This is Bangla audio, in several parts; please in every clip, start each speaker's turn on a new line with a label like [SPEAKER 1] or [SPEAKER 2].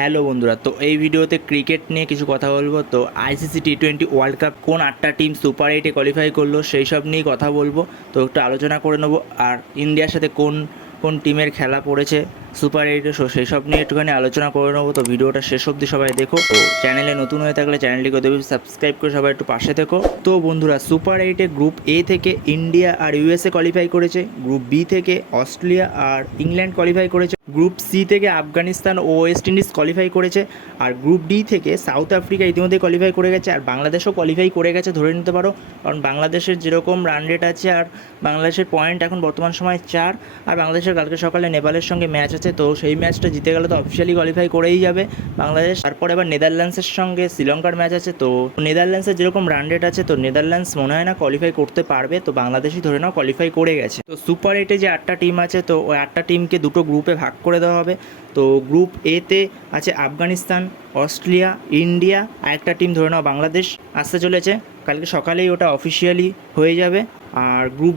[SPEAKER 1] হ্যালো বন্ধুরা, তো এই ভিডিওতে ক্রিকেট নিয়ে কিছু কথা বলব। তো ICC T twenty world cup কোন আটটা টিম সুপার এইটে কোয়ালিফাই করল সেই সব নিয়ে কথা বলব। তো একটু আলোচনা করে নেব, আর ইন্ডিয়ার সাথে কোন কোন টিমের খেলা পড়েছে সুপার এইটে সো সেই সব নিয়ে একটুখানি আলোচনা করে নেব। তো ভিডিওটা শেষ অবধি সবাই দেখো। তো চ্যানেলে নতুন হয়ে থাকলে চ্যানেলটিকে দেবে সাবস্ক্রাইব করে সবাই একটু পাশে থেকো। তো বন্ধুরা, সুপার এইটে গ্রুপ এ থেকে ইন্ডিয়া আর ইউএসএ কোয়ালিফাই করেছে। গ্রুপ বি থেকে অস্ট্রেলিয়া আর ইংল্যান্ড কোয়ালিফাই করেছে। গ্রুপ সি থেকে আফগানিস্তান ও ওয়েস্ট ইন্ডিজ কোয়ালিফাই করেছে। আর গ্রুপ ডি থেকে সাউথ আফ্রিকা ইতিমধ্যে কোয়ালিফাই করে গেছে আর বাংলাদেশও কোয়ালিফাই করে গেছে, ধরে নিতে পারো। কারণ বাংলাদেশের যেরকম রান রেট আছে আর বাংলাদেশের পয়েন্ট এখন বর্তমান সময় চার, আর বাংলাদেশের কালকে সকালে নেপালের সঙ্গে ম্যাচ আছে তো সেই ম্যাচটা জিতে গেলে তো অফিসিয়ালি কোয়ালিফাই করেই যাবে বাংলাদেশ। তারপর এবার নেদারল্যান্ডসের সঙ্গে শ্রীলঙ্কার ম্যাচ আছে, তো নেদারল্যান্ডসের যেরকম রান রেট আছে, তো নেদারল্যান্ডস মনে হয় না কোয়ালিফাই করতে পারবে, তো বাংলাদেশই ধরে নাও কোয়ালিফাই করে গেছে। তো সুপার এইটে যে আটটা টিম আছে, তো ওই আটটা টিমকে দুটো গ্রুপে ভাগ করে দেওয়া হবে। তো গ্রুপ এতে আছে আফগানিস্তান অস্ট্রেলিয়া ইন্ডিয়া, আর একটা টিম ধরে নাও বাংলাদেশ। আসতে চলেছে, কালকে সকালেই ওটা অফিসিয়ালি হয়ে যাবে। আর গ্রুপ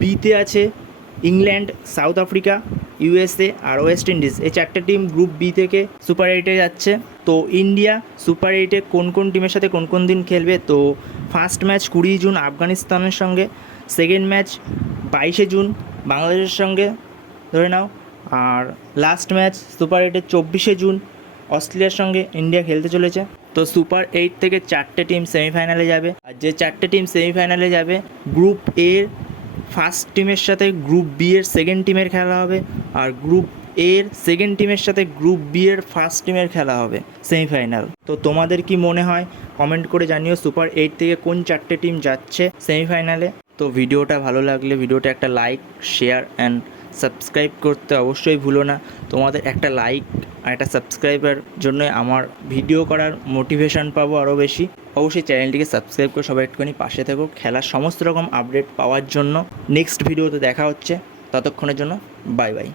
[SPEAKER 1] বিতে আছে ইংল্যান্ড, সাউথ আফ্রিকা ইউএসএ আর ওয়েস্ট ইন্ডিজ এই চারটে টিম গ্রুপ বি থেকে সুপার এইটে যাচ্ছে। তো ইন্ডিয়া সুপার এইটে কোন কোন টিমের সাথে কোন কোন দিন খেলবে? তো ফার্স্ট ম্যাচ কুড়ি জুন আফগানিস্তানের সঙ্গে সেকেন্ড ম্যাচ বাইশে জুন বাংলাদেশের সঙ্গে, ধরে নাও। আর লাস্ট ম্যাচ সুপার এইটের চব্বিশে জুন অস্ট্রেলিয়ার সঙ্গে ইন্ডিয়া খেলতে চলেছে। তো সুপার এইট থেকে চারটে টিম সেমিফাইনালে যাবে। আর যে চারটে টিম সেমিফাইনালে যাবে গ্রুপ এর ফার্স্ট টিমের সাথে গ্রুপ বি এর সেকেন্ড টিমের খেলা হবে আর গ্রুপ এর সেকেন্ড টিমের সাথে গ্রুপ বি এর ফার্স্ট টিমের খেলা হবে সেমিফাইনাল তো তোমাদের কি মনে হয়? কমেন্ট করে জানিও সুপার এইট থেকে কোন চারটে টিম যাচ্ছে সেমিফাইনালে তো ভিডিওটা ভালো লাগলে ভিডিওটা একটা লাইক শেয়ার অ্যান্ড সাবস্ক্রাইব করতে অবশ্যই ভুলো না। তোমাদের একটা লাইক আর একটা সাবস্ক্রাইবার জন্য আমার ভিডিও করার মোটিভেশন পাবো আরও বেশি। অবশ্যই চ্যানেলটিকে সাবস্ক্রাইব করে সবাই একটুখানি পাশে থাকো। খেলার সমস্ত রকম আপডেট পাওয়ার জন্য নেক্সট ভিডিওতে দেখা হচ্ছে। ততক্ষণের জন্য বাই বাই